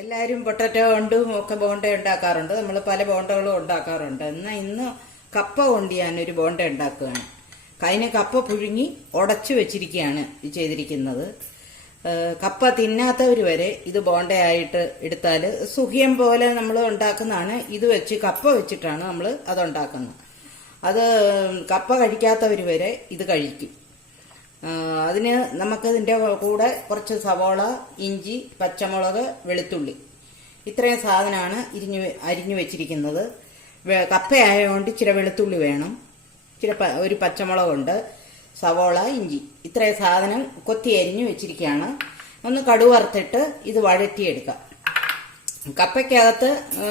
എല്ലാവരും പൊട്ടറ്റോ കൊണ്ടും ഒക്കെ ബോണ്ട ഉണ്ടാക്കാറുണ്ട്. നമ്മൾ പല ബോണ്ടകളും ഉണ്ടാക്കാറുണ്ട്. എന്നാൽ ഇന്ന് കപ്പ കൊണ്ട് ഞാനൊരു ബോണ്ട ഉണ്ടാക്കുകയാണ്. അതിന് കപ്പ പുഴുങ്ങി ഉടച്ചു വെച്ചിരിക്കുകയാണ് ഈ ചെയ്തിരിക്കുന്നത്. കപ്പ തിന്നാത്തവർ വരെ ഇത് ബോണ്ടയായിട്ട് എടുത്താൽ സുഖിയം പോലെ നമ്മൾ ഉണ്ടാക്കുന്നതാണ്. ഇത് വെച്ച് കപ്പ വെച്ചിട്ടാണ് നമ്മൾ അതുണ്ടാക്കുന്നത്. അത് കപ്പ കഴിക്കാത്തവർ വരെ ഇത് കഴിക്കും. അതിന് നമുക്കതിൻ്റെ കൂടെ കുറച്ച് സവോള, ഇഞ്ചി, പച്ചമുളക്, വെളുത്തുള്ളി ഇത്രയും സാധനമാണ് അരിഞ്ഞു വെച്ചിരിക്കുന്നത്. കപ്പയായതുകൊണ്ട് ഇച്ചിരി വെളുത്തുള്ളി വേണം, ഒരു പച്ചമുളകുണ്ട്, സവോള, ഇഞ്ചി ഇത്രയും സാധനം കൊത്തി അരിഞ്ഞു വെച്ചിരിക്കുകയാണ്. ഒന്ന് കടുക് വറുത്തിട്ട് ഇത് വഴറ്റിയെടുക്കാം. കപ്പയ്ക്കകത്ത്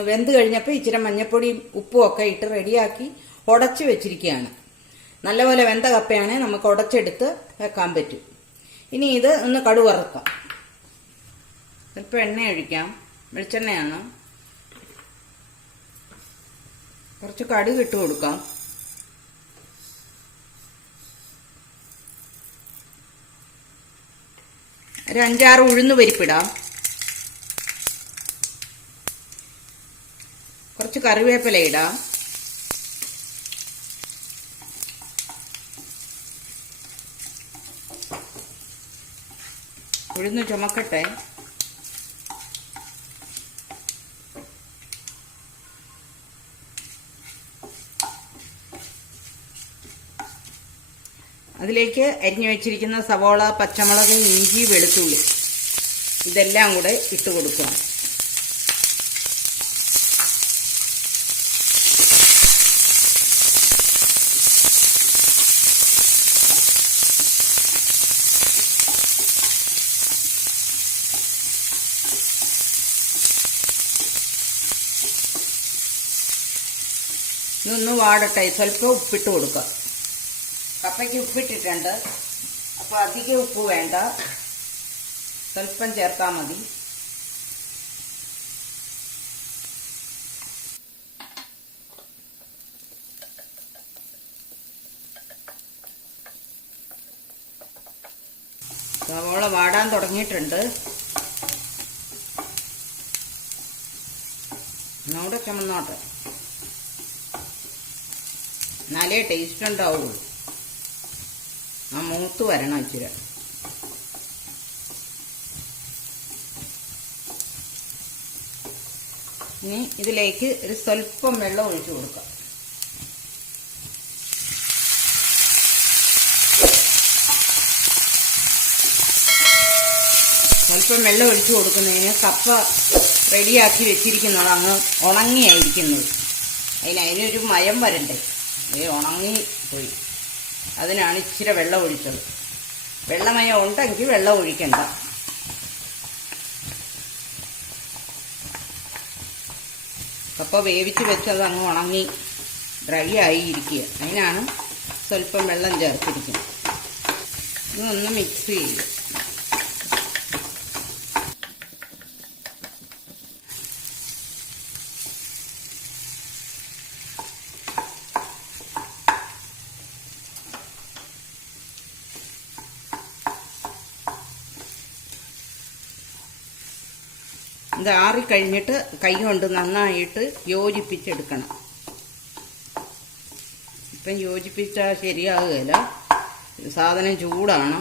വെന്ത് കഴിഞ്ഞപ്പോൾ ഇച്ചിരി മഞ്ഞപ്പൊടിയും ഉപ്പും ഒക്കെ ഇട്ട് റെഡിയാക്കി ഉടച്ച് വെച്ചിരിക്കുകയാണ്. നല്ലപോലെ വെന്ത കപ്പയാണെങ്കിൽ നമുക്ക് ഉടച്ചെടുത്ത് വെക്കാൻ പറ്റും. ഇനി ഇത് ഒന്ന് കടുക് വറുക്കാം. ഇപ്പം എണ്ണ ഒഴിക്കാം. വെളിച്ചെണ്ണയാണ്. കുറച്ച് കടുക് ഇട്ട് കൊടുക്കാം. ഒരു 5-6 ഉഴുന്ന് പരിപ്പിടാം. കുറച്ച് കറിവേപ്പില ഇടാം. ഉഴുന്ന് ചുമക്കട്ടെ. അതിലേക്ക് അരിഞ്ഞു വെച്ചിരിക്കുന്ന സവോള, പച്ചമുളക്, ഇഞ്ചി, വെളുത്തുള്ളി ഇതെല്ലാം കൂടെ ഇട്ട് കൊടുക്കണം. ഇതൊന്ന് വാടട്ടെ. സ്വല്പം ഉപ്പിട്ട് കൊടുക്കുക. കപ്പയ്ക്ക് ഉപ്പിട്ടിട്ടുണ്ട്. അപ്പോൾ അധികം ഉപ്പ് വേണ്ട, സ്വല്പം ചേർത്താൽ മതി. സവോള വാടാൻ തുടങ്ങിയിട്ടുണ്ട്. ഒന്നുകൂടെ ചുമന്നോട്ടെ, എന്നാലേ ടേസ്റ്റ് ഉണ്ടാവുള്ളൂ. ആ മൂത്ത് വരണം ഇച്ചിരി. ഇനി ഇതിലേക്ക് ഒരു സ്വല്പം വെള്ളം ഒഴിച്ചു കൊടുക്കാം. സ്വല്പം വെള്ളം ഒഴിച്ചു കൊടുക്കുന്നതിന് കപ്പ റെഡിയാക്കി വെച്ചിരിക്കുന്നത് അങ്ങ് ഉണങ്ങിയായിരിക്കുന്നത്. അതിനൊരു മയം വരണ്ടേ, ഉണങ്ങി പോയി. അതിനാണ് ഇച്ചിരി വെള്ളം ഒഴിച്ചത്. വെള്ളമയം ഉണ്ടെങ്കിൽ വെള്ളം ഒഴിക്കണ്ട. കപ്പ വേവിച്ച് വെച്ചത് അങ്ങ് ഉണങ്ങി ഡ്രൈ ആയിരിക്കുക. അതിനാണ് സ്വല്പം വെള്ളം ചേർത്തിരിക്കുന്നത്. ഇതൊന്ന് മിക്സ് ചെയ്യുക. ഇത് ആറിക്കഴിഞ്ഞിട്ട് കൈ കൊണ്ട് നന്നായിട്ട് യോജിപ്പിച്ചെടുക്കണം. ഇപ്പം യോജിപ്പിച്ചാൽ ശരിയാകുകയില്ല, സാധനം ചൂടാണ്.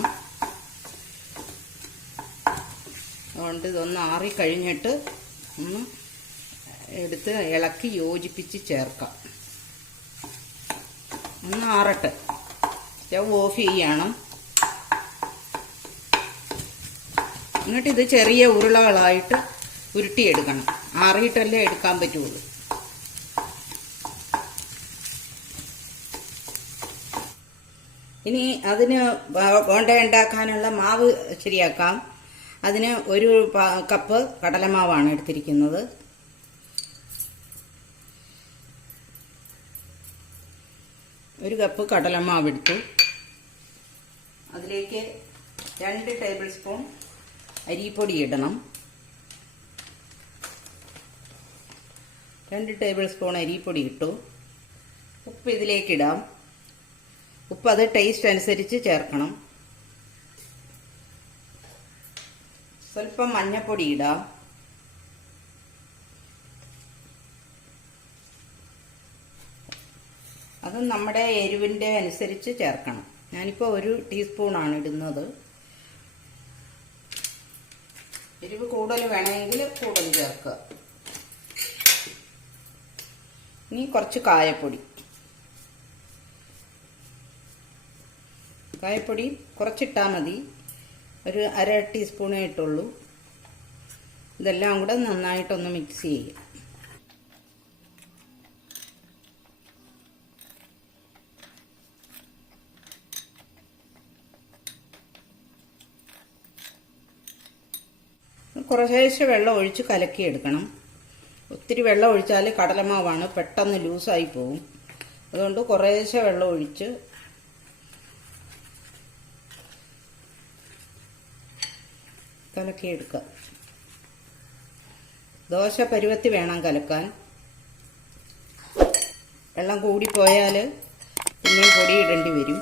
അതുകൊണ്ട് ഇതൊന്ന് ആറിക്കഴിഞ്ഞിട്ട് ഒന്ന് എടുത്ത് ഇളക്കി യോജിപ്പിച്ച് ചേർക്കാം. ഒന്ന് ആറട്ടെ. സ്റ്റവ് ഓഫ് ചെയ്യണം. എന്നിട്ട് ഇത് ചെറിയ ഉരുളകളായിട്ട് ഉരുട്ടിയെടുക്കണം. ആറിയിട്ടല്ലേ എടുക്കാൻ പറ്റുള്ളൂ. ഇനി അതിന് ബോണ്ട ഉണ്ടാക്കാനുള്ള മാവ് ശരിയാക്കാം. അതിന് ഒരു കപ്പ് കടലമാവാണ് എടുത്തിരിക്കുന്നത്. ഒരു കപ്പ് കടലമാവ് എടുത്തു. അതിലേക്ക് 2 ടേബിൾ സ്പൂൺ അരിപ്പൊടി ഇടണം. 2 ടേബിൾ സ്പൂൺ അരിപ്പൊടി ഇട്ടു. ഉപ്പ് ഇതിലേക്കിടാം. ഉപ്പ് അത് ടേസ്റ്റ് അനുസരിച്ച് ചേർക്കണം. സ്വല്പം മഞ്ഞപ്പൊടി ഇടാം. അത് നമ്മുടെ എരിവിൻ്റെ അനുസരിച്ച് ചേർക്കണം. ഞാനിപ്പോൾ 1 ടീസ്പൂണാണ് ഇടുന്നത്. എരിവ് കൂടുതൽ വേണമെങ്കിൽ കൂടുതൽ ചേർക്കുക. ഇനി കുറച്ച് കായപ്പൊടി കുറച്ചിട്ടാൽ മതി. ഒരു 1/2 ടീസ്പൂണേ ഇട്ടുള്ളൂ. ഇതെല്ലാം കൂടെ നന്നായിട്ടൊന്ന് മിക്സ് ചെയ്യുക. കുറേശ്ശെ വെള്ളം ഒഴിച്ച് കലക്കിയെടുക്കണം. ഒത്തിരി വെള്ളം ഒഴിച്ചാൽ കടലമാവാണ്, പെട്ടെന്ന് ലൂസായി പോകും. അതുകൊണ്ട് കുറേശ്ശെ വെള്ളം ഒഴിച്ച് കലക്കിയെടുക്കുക. ദോശ പരുവത്തി വേണം കലക്കാൻ. വെള്ളം കൂടിപ്പോയാൽ പിന്നെയും പൊടി ഇടേണ്ടി വരും.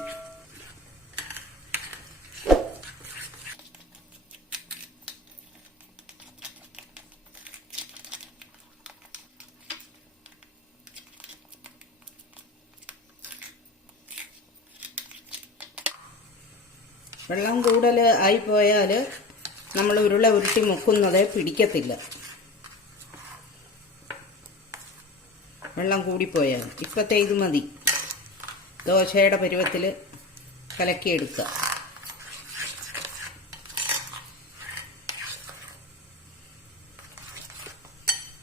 വെള്ളം കൂടുതൽ ആയിപ്പോയാൽ നമ്മൾ ഉരുള ഉരുട്ടി മുക്കുന്നത് പിടിക്കത്തില്ല. വെള്ളം കൂടിപ്പോയാൽ ഇപ്പോഴത്തെ ഇത് മതി. ദോശയുടെ പരുവത്തിൽ കലക്കിയെടുക്കുക.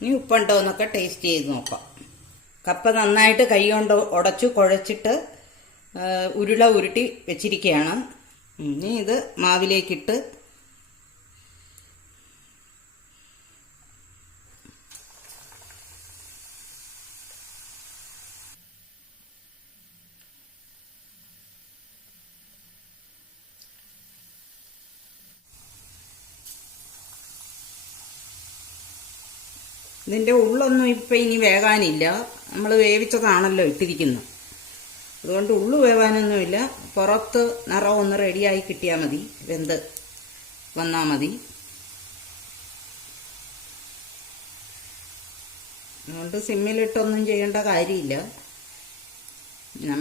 ഇനി ഉപ്പുണ്ടോ എന്നൊക്കെ ടേസ്റ്റ് ചെയ്ത് നോക്കാം. കപ്പ നന്നായിട്ട് കൈ കൊണ്ട് ഉടച്ചു കുഴച്ചിട്ട് ഉരുള ഉരുട്ടി വെച്ചിരിക്കുകയാണ്. ഇനി ഇത് മാവിലേക്കിട്ട് ഇതിൻ്റെ ഉള്ളൊന്നും ഇപ്പം ഇനി വേകാനില്ല. നമ്മൾ വേവിച്ചതാണല്ലോ ഇട്ടിരിക്കുന്നത്. അതുകൊണ്ട് ഉള്ളു വേവാനൊന്നുമില്ല. പുറത്ത് നിറം ഒന്ന് റെഡിയായി കിട്ടിയാൽ മതി, വെന്ത് വന്നാൽ മതി. അതുകൊണ്ട് സിമ്മിലിട്ടൊന്നും ചെയ്യേണ്ട കാര്യമില്ല.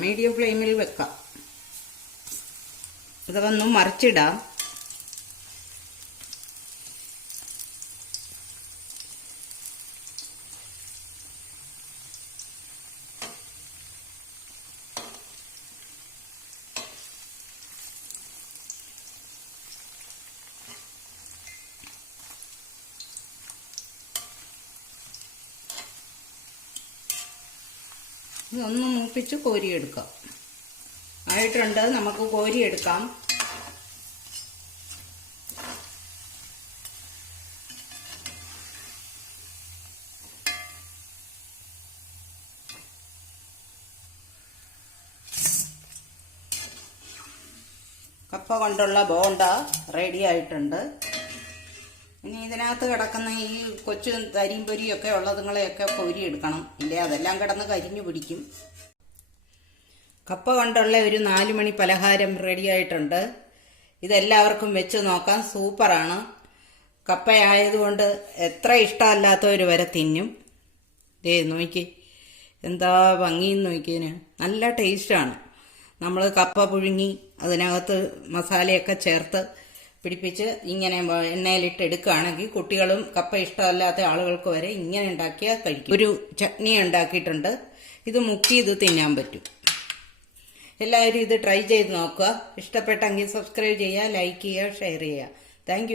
മീഡിയം ഫ്ലെയിമിൽ വെക്കാം. ഇതൊന്ന് മറിച്ചിടാം. ഇതൊന്ന് മൂപ്പിച്ച് കോരിയെടുക്കാം. ആയിട്ടുണ്ട്, നമുക്ക് കോരിയെടുക്കാം. കപ്പ കൊണ്ടുള്ള ബോണ്ട റെഡി ആയിട്ടുണ്ട്. ഇനി ഇതിനകത്ത് കിടക്കുന്ന ഈ കൊച്ചു തരിയും പൊരിയൊക്കെ ഉള്ളതുങ്ങളെയൊക്കെ പൊരിയെടുക്കണം. ഇല്ലേ അതെല്ലാം കിടന്ന് കരിഞ്ഞു പിടിക്കും. കപ്പ കൊണ്ടുള്ള ഒരു 4 മണി പലഹാരം റെഡി ആയിട്ടുണ്ട്. ഇതെല്ലാവർക്കും വെച്ച് നോക്കാം. സൂപ്പറാണ്. കപ്പയായതുകൊണ്ട് എത്ര ഇഷ്ടമല്ലാത്തവർ വരെ തിന്നും. നോക്കി എന്താ ഭംഗിന്ന് നോക്കിയതിന്. നല്ല ടേസ്റ്റാണ്. നമ്മൾ കപ്പ പുഴുങ്ങി അതിനകത്ത് മസാലയൊക്കെ ചേർത്ത് പിടിപ്പിച്ച് ഇങ്ങനെ എണ്ണയിലിട്ട് എടുക്കുകയാണെങ്കിൽ കുട്ടികളും കപ്പ ഇഷ്ടമല്ലാത്ത ആളുകൾക്ക് വരെ ഇങ്ങനെ ഉണ്ടാക്കിയാൽ കഴിക്കും. ഒരു ചട്നി ഉണ്ടാക്കിയിട്ടുണ്ട്. ഇത് മുക്കി ഇത് തിന്നാൻ പറ്റും. എല്ലാവരും ഇത് ട്രൈ ചെയ്ത് നോക്കുക. ഇഷ്ടപ്പെട്ടെങ്കിൽ സബ്സ്ക്രൈബ് ചെയ്യുക, ലൈക്ക് ചെയ്യുക, ഷെയർ ചെയ്യുക. താങ്ക്